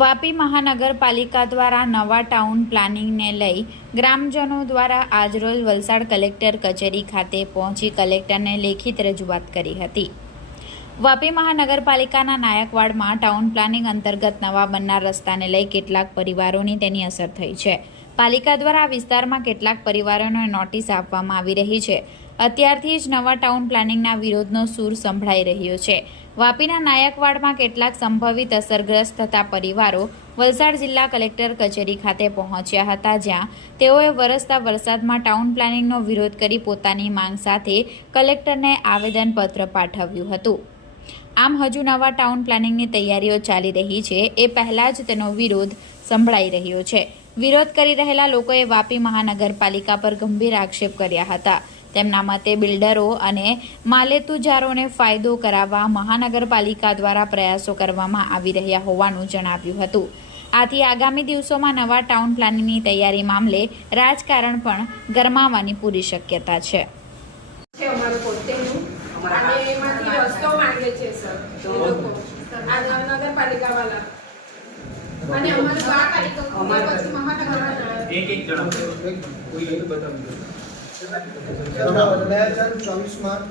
વાપી મહાનગરપાલિકા દ્વારા નવા ટાઉન પ્લાનિંગને લઈ ગ્રામજનો દ્વારા આજરોજ વલસાડ કલેક્ટર કચેરી ખાતે પહોંચી કલેક્ટરને લેખિત રજૂઆત કરી હતી. વાપી મહાનગરપાલિકાના નાયકવાડમાં ટાઉન પ્લાનિંગ અંતર્ગત નવા બનનાર રસ્તાને લઈ કેટલાક પરિવારોની તેની અસર થઈ છે. પાલિકા દ્વારા આ વિસ્તારમાં કેટલાક પરિવારોને નોટિસ આપવામાં આવી રહી છે. અત્યારથી જ નવા ટાઉન પ્લાનિંગના વિરોધનો સૂર સંભળાઈ રહ્યો છે. વાપીના નાયકવાડમાં કેટલાક સંભવિત અસરગ્રસ્ત થતા પરિવારો વલસાડ જિલ્લા કલેક્ટર કચેરી ખાતે પહોંચ્યા હતા, જ્યાં તેઓએ વરસતા વરસાદમાં ટાઉન પ્લાનિંગનો વિરોધ કરી પોતાની માંગ સાથે કલેક્ટરને આવેદનપત્ર પાઠવ્યું હતું. આમ, હજુ નવા ટાઉન પ્લાનિંગની તૈયારીઓ ચાલી રહી છે, એ પહેલાં જ તેનો વિરોધ સંભળાઈ રહ્યો છે. વિરોધ કરી રહેલા લોકોએ વાપી મહાનગરપાલિકા પર ગંભીર આક્ષેપ કર્યા હતા. તેમના મતે બિલ્ડરો અને માલેતુજારોને ફાયદો કરાવવા મહાનગરપાલિકા દ્વારા પ્રયાસો કરવામાં આવી રહ્યા હોવાનું જણાવ્યું હતું. આથી આગામી દિવસોમાં નવા ટાઉન પ્લાનિંગની તૈયારી મામલે રાજકારણ પણ ગરમાવાની પૂરી શક્યતા છે. છે અમારું અને એમાંથી રસ્તો માંગે છે સર. આ નગરપાલિકા વાળા અને અમારું આ પાલિકા અમારે- એક એક જણા. કોઈ બતાવી ચોવીસમાં